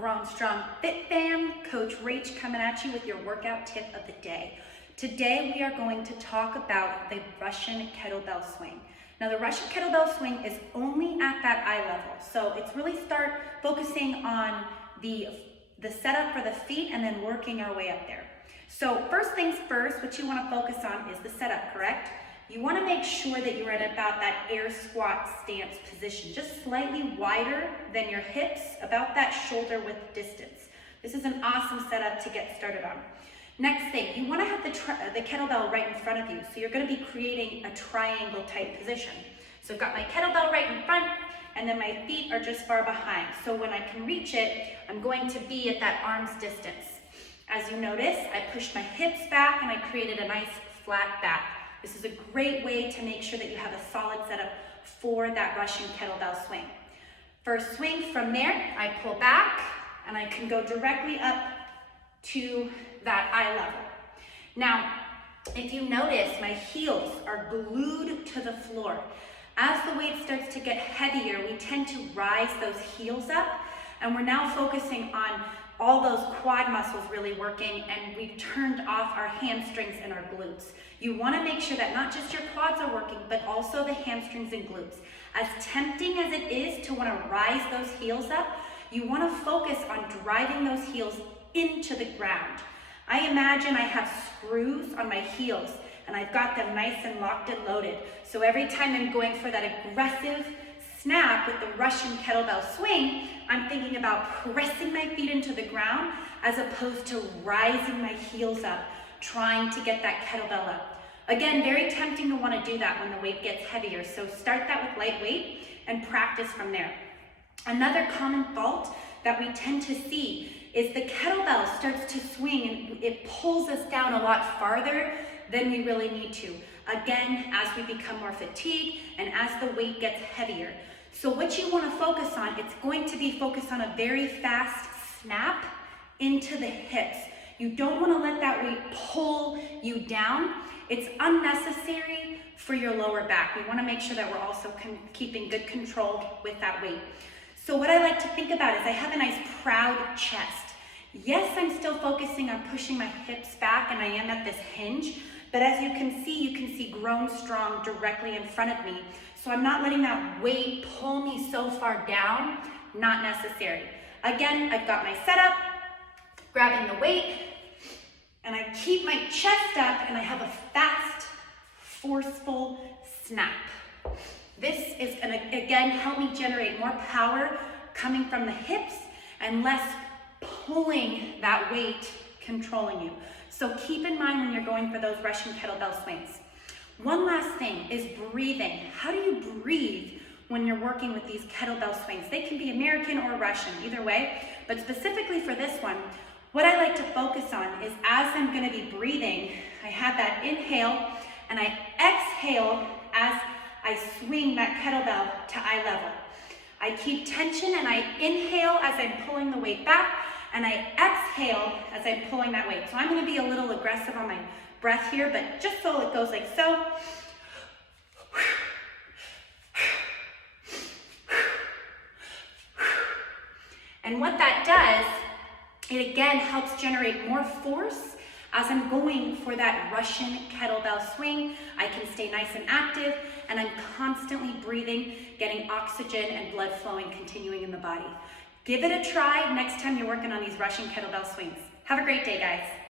Grown Strong Fit Fam, Coach Rach coming at you with your workout tip of the day. Today we are going to talk about the Russian Kettlebell Swing. Now the Russian Kettlebell Swing is only at that eye level, so it's really start focusing on the setup for the feet and then working our way up there. So first things first, what you want to focus on is the setup, correct? You want to make sure that you're at about that air squat stance position, just slightly wider than your hips, about that shoulder width distance. This is an awesome setup to get started on. Next thing, you want to have the kettlebell right in front of you, so you're going to be creating a triangle type position. So I've got my kettlebell right in front, and then my feet are just far behind. So when I can reach it, I'm going to be at that arm's distance. As you notice, I pushed my hips back and I created a nice flat back. This is a great way to make sure that you have a solid setup for that Russian kettlebell swing. First swing, from there, I pull back and I can go directly up to that eye level. Now, if you notice, my heels are glued to the floor. As the weight starts to get heavier, we tend to rise those heels up, and we're now focusing on all those quad muscles really working, and we've turned off our hamstrings and our glutes. You want to make sure that not just your quads are working, but also the hamstrings and glutes. As tempting as it is to want to rise those heels up, you want to focus on driving those heels into the ground. I imagine I have screws on my heels, and I've got them nice and locked and loaded. So every time I'm going for that aggressive snap with the Russian kettlebell swing, I'm thinking about pressing my feet into the ground as opposed to rising my heels up, trying to get that kettlebell up. Again, very tempting to want to do that when the weight gets heavier, so start that with light weight and practice from there. Another common fault that we tend to see is the kettlebell starts to swing and it pulls us down a lot farther than we really need to. Again, as we become more fatigued and as the weight gets heavier. So what you want to focus on, it's going to be focused on a very fast snap into the hips. You don't want to let that weight pull you down. It's unnecessary for your lower back. We want to make sure that we're also keeping good control with that weight. So what I like to think about is I have a nice proud chest. Yes, I'm still focusing on pushing my hips back and I am at this hinge, but as you can see Grown Strong directly in front of me. So I'm not letting that weight pull me so far down, not necessary. Again, I've got my setup, grabbing the weight, and I keep my chest up and I have a fast, forceful snap. This is gonna, again, help me generate more power coming from the hips and less pulling that weight controlling you. So keep in mind when you're going for those Russian kettlebell swings. One last thing is breathing. How do you breathe when you're working with these kettlebell swings? They can be American or Russian, either way, but specifically for this one, what I like to focus on is as I'm gonna be breathing, I have that inhale and I exhale as I swing that kettlebell to eye level. I keep tension and I inhale as I'm pulling the weight back, and I exhale as I'm pulling that weight. So I'm gonna be a little aggressive on my breath here, but just so it goes like so. And what that does, it again helps generate more force as I'm going for that Russian kettlebell swing. I can stay nice and active, and I'm constantly breathing, getting oxygen and blood flowing, continuing in the body. Give it a try next time you're working on these Russian kettlebell swings. Have a great day, guys.